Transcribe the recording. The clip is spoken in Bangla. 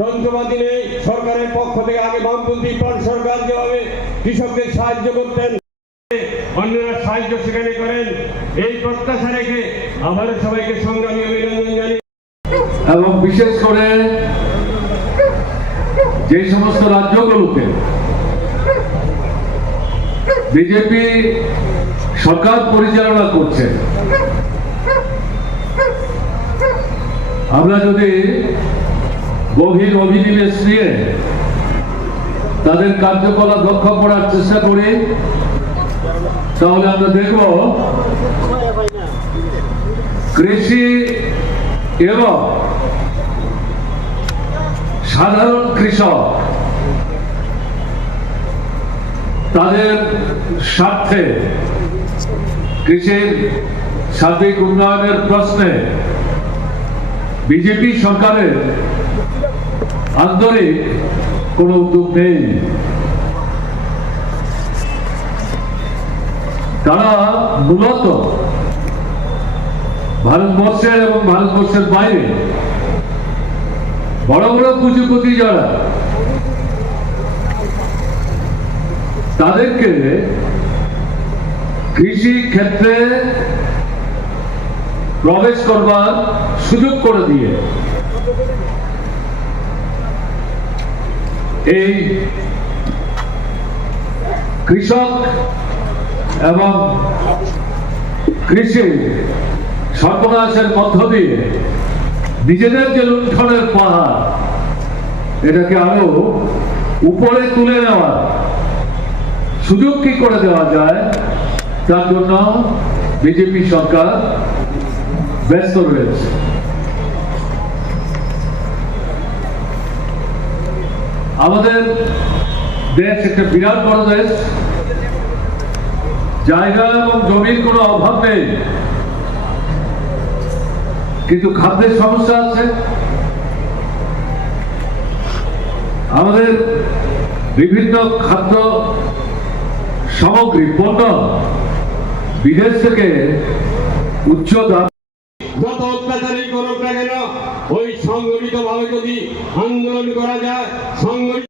যন্ত্রপাতি নেই। সরকারের পক্ষ থেকে আগে বামপন্থী পান সরকার যেভাবে কৃষকদের সাহায্য করতেন, অন্যরা সাহায্য সেখানে করেন, এই প্রত্যাশা রেখে আবারও সবাইকে সংগ্রামী অভিনন্দন জানিয়ে এবং বিশেষ করে যে সমস্ত রাজ্যগুলোতে বিজেপি সরকার পরিচালনা করছে, আমরা যদি গভীর অভিনিবেশ নিয়ে তাদের কার্যকলাপ রক্ষা করার চেষ্টা করি, তাহলে আমরা দেখব কৃষি এবং সাধারণ কৃষক তাদের স্বার্থে কৃষির সার্বিক উন্নয়নের প্রশ্নে বিজেপি সরকারের আন্তরিক কোনো উদ্যোগ নেই। তারা মূলত ভারতবর্ষের এবং ভারতবর্ষের বাইরে বড় বড় পুঁজিপতি যারা, তাদেরকে কৃষি ক্ষেত্রে প্রবেশ করবার সুযোগ করে দিয়ে। এই কৃষক এবং কৃষি সর্বনাশের মধ্য দিয়ে নিজেদের যে লুণ্ঠনের পাহাড়, এটাকে আরও উপরে তুলে নেওয়ার সুযোগ কি করে দেওয়া যায়? তার জন্য বিজেপি সরকার ব্যস্ত রয়েছে। আমাদের দেশ একটা বিরাট বড় দেশ। জায়গা এবং জমির কোনো অভাব নেই। কিন্তু খাদ্যের সমস্যা আছে। আমাদের বিভিন্ন খাদ্য সামগ্রী, পণ্য বিদেশ থেকে উচ্চ দাম অত্যাচারই করুক না কেন সংগঠিত ভাবে যদি আন্দোলন করা যায় সংগঠিত